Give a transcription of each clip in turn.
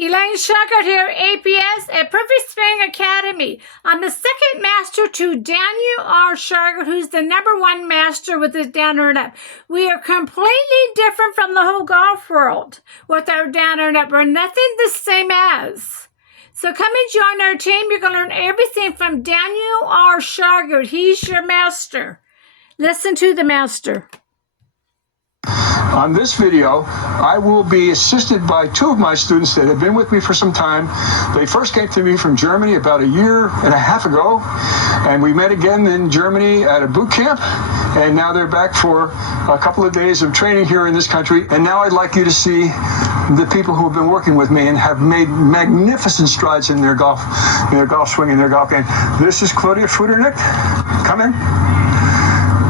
Elaine Shauger here, APS at Perfect Swing Academy. I'm the second master to Daniel R. Shauger, who's the #1 master with his downer and up. We are completely different from the whole golf world with our downer and up. We're nothing the same as. So come and join our team. You're going to learn everything from Daniel R. Shauger. He's your master. Listen to the master. On this video, I will be assisted by two of my students that have been with me for some time. They first came to me from Germany about 1.5 years ago, and we met again in Germany at a boot camp, and now they're back for a couple of days of training here in this country. And now I'd like you to see the people who have been working with me and have made magnificent strides in their golf swing, and their golf game. This is Claudia Futternick. Come in.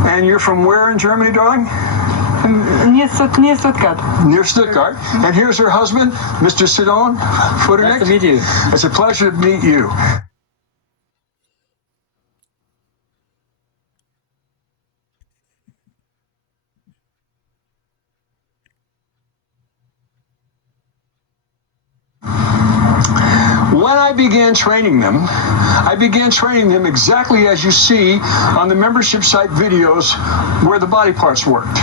And you're from where in Germany, darling? Near Stuttgart. Near Stuttgart. And here's her husband, Mr. Sidon Futternick. Nice to meet you. It's a pleasure to meet you. When I began training them exactly as you see on the membership site videos where the body parts worked.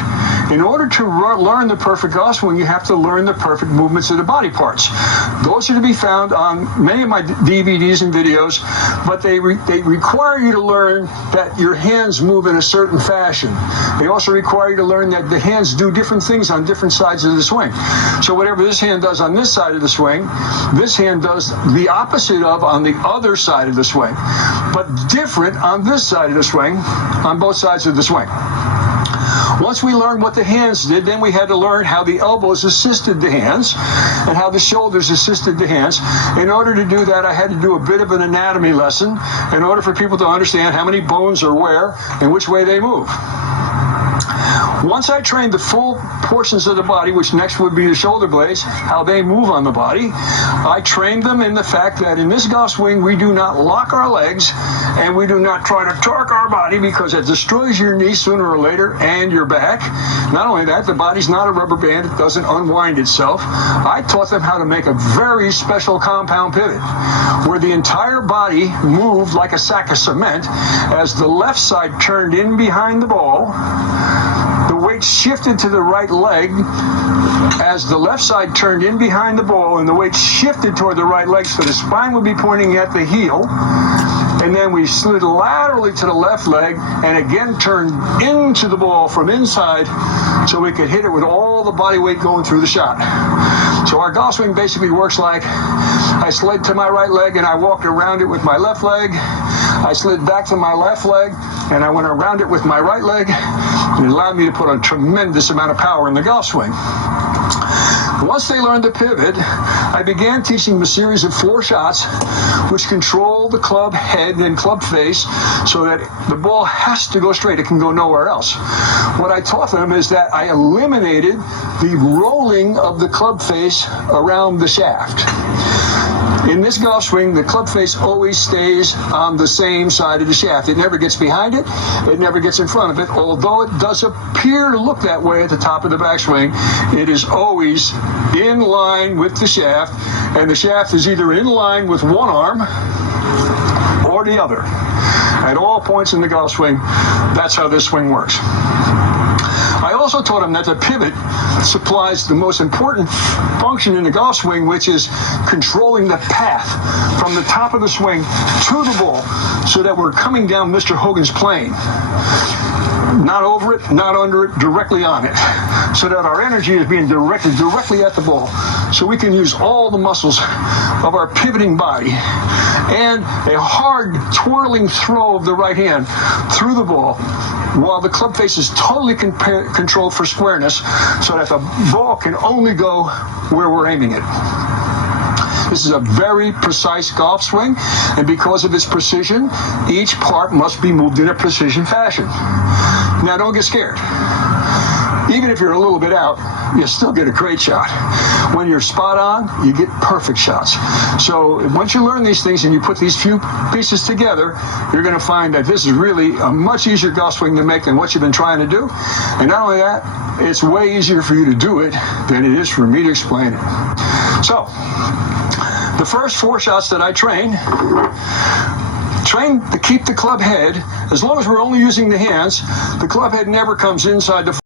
In order to learn the perfect golf swing, you have to learn the perfect movements of the body parts. Those are to be found on many of my DVDs and videos, but they require you to learn that your hands move in a certain fashion. They also require you to learn that the hands do different things on different sides of the swing. So whatever this hand does on this side of the swing, this hand does the opposite of on the other side of the swing, but different on this side of the swing, on both sides of the swing. Once we learned what the hands did, then we had to learn how the elbows assisted the hands and how the shoulders assisted the hands. In order to do that, I had to do a bit of an anatomy lesson in order for people to understand how many bones are where and which way they move. Once I trained the full portions of the body, which next would be the shoulder blades, how they move on the body, I trained them in the fact that in this golf swing, we do not lock our legs and we do not try to torque our body, because it destroys your knee sooner or later and your back. Not only that, the body's not a rubber band. It doesn't unwind itself. I taught them how to make a very special compound pivot where the entire body moved like a sack of cement as the left side turned in behind the ball. The weight shifted to the right leg as the left side turned in behind the ball, and the weight shifted toward the right leg, so the spine would be pointing at the heel. And then we slid laterally to the left leg and again turned into the ball from inside so we could hit it with all the body weight going through the shot. So our golf swing basically works like I slid to my right leg and I walked around it with my left leg. I slid back to my left leg and I went around it with my right leg. And it allowed me to put a tremendous amount of power in the golf swing. Once they learned the pivot, I began teaching them a series of 4 shots which control the club head and club face so that the ball has to go straight. It can go nowhere else. What I taught them is that I eliminated the rolling of the club face around the shaft. In this golf swing, the club face always stays on the same side of the shaft. It never gets behind it. It never gets in front of it. Although it does appear to look that way at the top of the backswing, it is always in line with the shaft, and the shaft is either in line with one arm or the other. At all points in the golf swing, that's how this swing works. I also taught them that the pivot supplies the most important function in the golf swing, which is controlling the path from the top of the swing to the ball so that we're coming down Mr. Hogan's plane. Not over it, not under it, directly on it, so that our energy is being directed directly at the ball, so we can use all the muscles of our pivoting body and a hard twirling throw of the right hand through the ball while the club face is totally controlled for squareness so that the ball can only go where we're aiming it. This is a very precise golf swing, and because of its precision, each part must be moved in a precision fashion. Now, don't get scared. Even if you're a little bit out, you still get a great shot. When you're spot on, you get perfect shots. So once you learn these things and you put these few pieces together, you're going to find that this is really a much easier golf swing to make than what you've been trying to do. And not only that, it's way easier for you to do it than it is for me to explain it. So, the first 4 shots that I train to keep the club head, as long as we're only using the hands, the club head never comes inside the